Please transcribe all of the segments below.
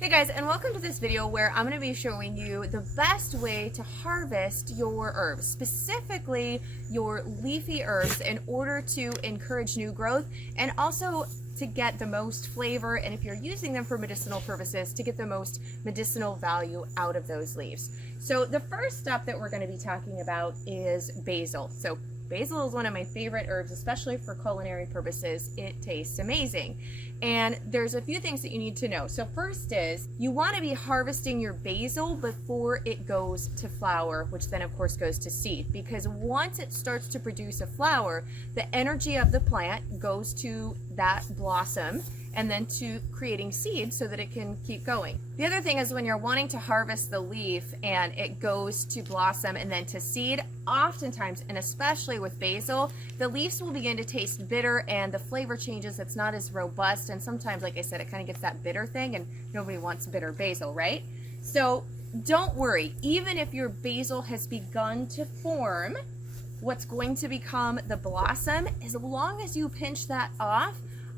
Hey guys, and welcome to this video where I'm going to be showing you the best way to harvest your herbs, specifically your leafy herbs, in order to encourage new growth and also to get the most flavor, and if you're using them for medicinal purposes, to get the most medicinal value out of those leaves. So the first step that we're going to be talking about is basil. So basil is one of my favorite herbs, especially for culinary purposes. It tastes amazing. And there's a few things that you need to know. So first is you want to be harvesting your basil before it goes to flower, which then of course goes to seed, because once it starts to produce a flower, the energy of the plant goes to that blossom and then to creating seeds so that it can keep going. The other thing is when you're wanting to harvest the leaf and it goes to blossom and then to seed, oftentimes, and especially with basil, the leaves will begin to taste bitter and the flavor changes. It's not as robust, and sometimes, like I said, it kind of gets that bitter thing, and nobody wants bitter basil, right? So don't worry, even if your basil has begun to form what's going to become the blossom, as long as you pinch that off,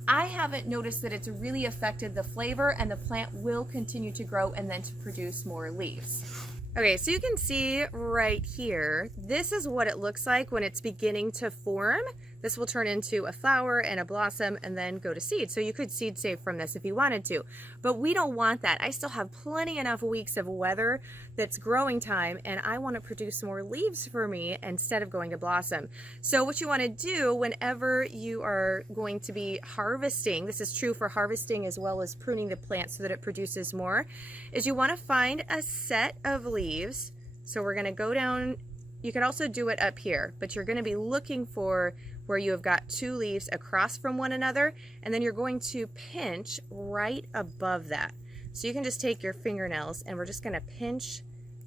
I haven't noticed that it's really affected the flavor, and the plant will continue to grow and then to produce more leaves. Okay, so you can see right here, this is what it looks like when it's beginning to form. This will turn into a flower and a blossom and then go to seed. So you could seed save from this if you wanted to, but we don't want that. I still have plenty enough weeks of weather that's growing time, and I want to produce more leaves for me instead of going to blossom. So what you want to do whenever you are going to be harvesting, this is true for harvesting as well as pruning the plant so that it produces more, is you want to find a set of leaves. So we're going to go down. You can also do it up here, but you're going to be looking for where you have got two leaves across from one another, and then you're going to pinch right above that. So you can just take your fingernails and we're just going to pinch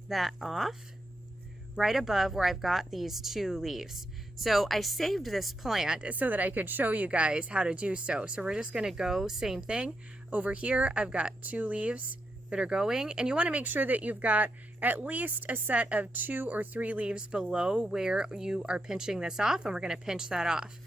that off right above where I've got these two leaves. So I saved this plant so that I could show you guys how to do so. So we're just going to go same thing. Over here I've got two leaves that are going, and you want to make sure that you've got at least a set of 2 or 3 leaves below where you are pinching this off, and we're going to pinch that off.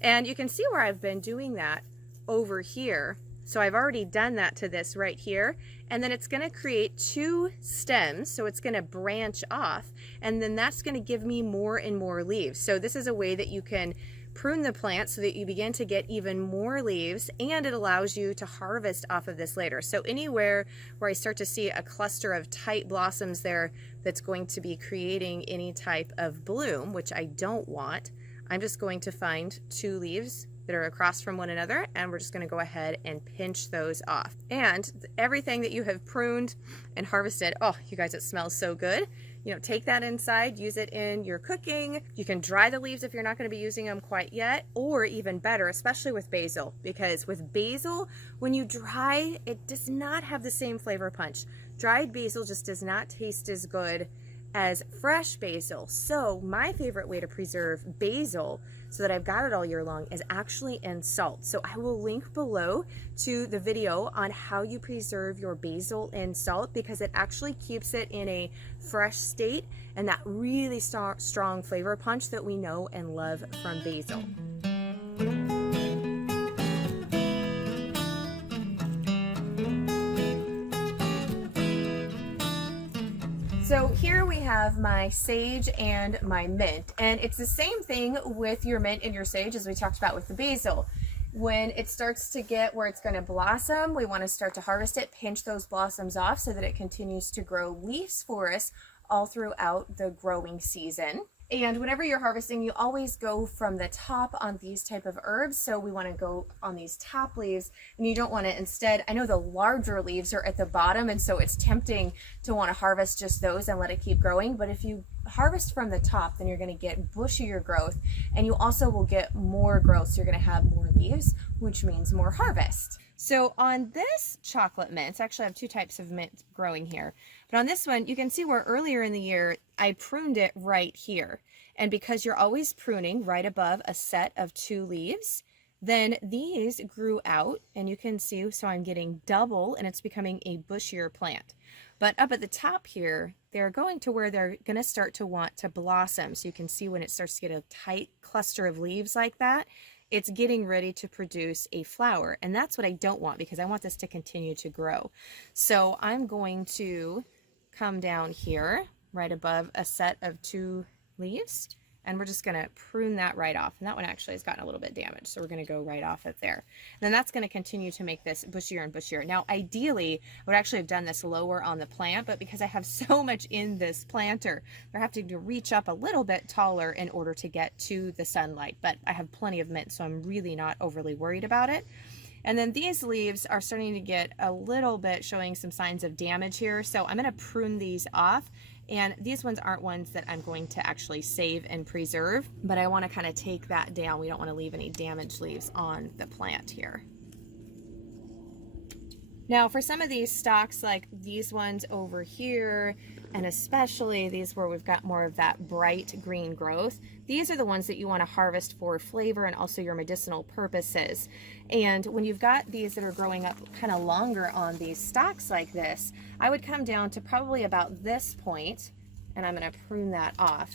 And you can see where I've been doing that over here. So I've already done that to this right here, and then it's going to create 2 stems, so it's going to branch off, and then that's going to give me more and more leaves. So this is a way that you can prune the plant so that you begin to get even more leaves, and it allows you to harvest off of this later. So anywhere where I start to see a cluster of tight blossoms there that's going to be creating any type of bloom, which I don't want, I'm just going to find 2 leaves that are across from one another, and we're just going to go ahead and pinch those off. And everything that you have pruned and harvested, oh, you guys, it smells so good. You know, take that inside, use it in your cooking. You can dry the leaves if you're not going to be using them quite yet, or even better, especially with basil, because with basil, when you dry, it does not have the same flavor punch. Dried basil just does not taste as good as fresh basil. So my favorite way to preserve basil so that I've got it all year long is actually in salt. So I will link below to the video on how you preserve your basil in salt, because it actually keeps it in a fresh state and that really strong flavor punch that we know and love from basil. So here we have my sage and my mint, and it's the same thing with your mint and your sage as we talked about with the basil. When it starts to get where it's going to blossom, we want to start to harvest it, pinch those blossoms off so that it continues to grow leaves for us all throughout the growing season. And whenever you're harvesting, you always go from the top on these type of herbs. So we want to go on these top leaves, and you don't want to, instead, I know the larger leaves are at the bottom, and so it's tempting to want to harvest just those and let it keep growing. But if you harvest from the top, then you're going to get bushier growth, and you also will get more growth. So you're going to have more leaves, which means more harvest. So on this chocolate mint, actually I have 2 types of mint growing here, but on this one, you can see where earlier in the year, I pruned it right here. And because you're always pruning right above a set of 2 leaves, then these grew out, and you can see, so I'm getting double, and it's becoming a bushier plant. But up at the top here, they're going to where they're going to start to want to blossom. So you can see when it starts to get a tight cluster of leaves like that, it's getting ready to produce a flower. And that's what I don't want, because I want this to continue to grow. So I'm going to come down here right above a set of 2 leaves, and we're just going to prune that right off. And that one actually has gotten a little bit damaged, so we're going to go right off it there. And then that's going to continue to make this bushier and bushier. Now, ideally, I would actually have done this lower on the plant, but because I have so much in this planter, I have to reach up a little bit taller in order to get to the sunlight. But I have plenty of mint, so I'm really not overly worried about it. And then these leaves are starting to get a little bit showing some signs of damage here, so I'm going to prune these off. And these ones aren't ones that I'm going to actually save and preserve, but I want to kind of take that down. We don't want to leave any damaged leaves on the plant here. Now for some of these stalks, like these ones over here, and especially these where we've got more of that bright green growth, these are the ones that you want to harvest for flavor and also your medicinal purposes. And when you've got these that are growing up kind of longer on these stalks like this, I would come down to probably about this point, and I'm going to prune that off.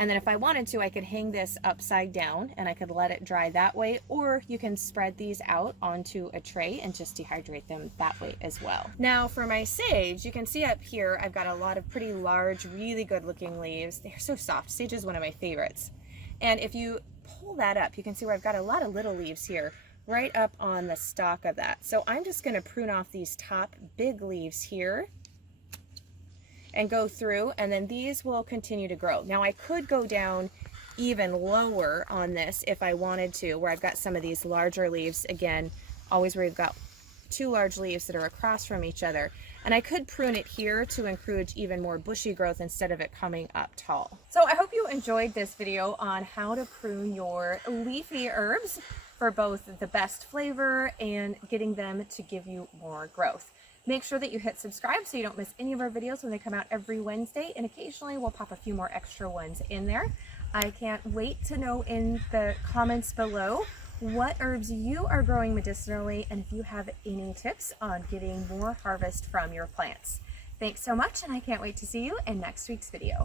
And then if I wanted to, I could hang this upside down and I could let it dry that way, or you can spread these out onto a tray and just dehydrate them that way as well. Now for my sage, you can see up here, I've got a lot of pretty large, really good looking leaves. They're so soft. Sage is one of my favorites. And if you pull that up, you can see where I've got a lot of little leaves here right up on the stalk of that. So I'm just going to prune off these top big leaves here and go through, and then these will continue to grow. Now I could go down even lower on this if I wanted to, where I've got some of these larger leaves, again, always where you've got 2 large leaves that are across from each other. And I could prune it here to encourage even more bushy growth instead of it coming up tall. So I hope you enjoyed this video on how to prune your leafy herbs for both the best flavor and getting them to give you more growth. Make sure that you hit subscribe so you don't miss any of our videos when they come out every Wednesday, and occasionally we'll pop a few more extra ones in there. I can't wait to know in the comments below what herbs you are growing medicinally and if you have any tips on getting more harvest from your plants. Thanks so much, and I can't wait to see you in next week's video.